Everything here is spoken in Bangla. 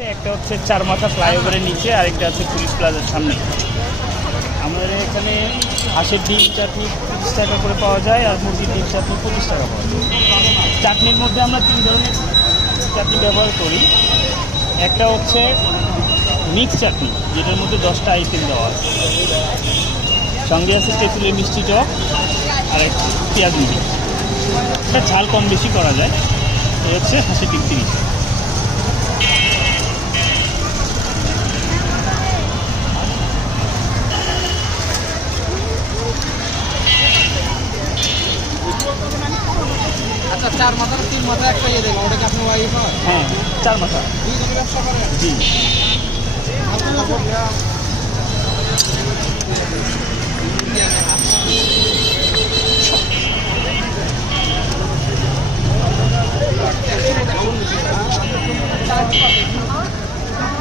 একটা হচ্ছে চার মাথা ফ্লাইওভারের নিচে, আরেকটা আছে পুলিশ প্লাজার সামনে। আমাদের এখানে হাঁসের ডিম চাটনি 30 টাকা করে পাওয়া যায়, আর মুরগির ডিম চাটনি 25 টাকা পাওয়া যায়। চাটনির মধ্যে আমরা 3 ধরনের চাটনি ব্যবহার করি। একটা হচ্ছে মিক্স চাটনি, যেটার মধ্যে 10টা আইটেম দেওয়া আছে, সঙ্গে আছে তেঁতুলের মিষ্টি টক আর একটা পেঁয়াজ মুড়ি। এটা ঝাল কম বেশি করা যায়। এই হচ্ছে হাঁসের ডিম 30 টাকা। আচ্ছা, 4 মাথা 3 মাথা একটা ইয়ে দেবো, ওটা কি আপনার ওয়াইফ হয়? হ্যাঁ, 4 মাথা। দুইজনে ব্যবসা করেন? জি। আপনার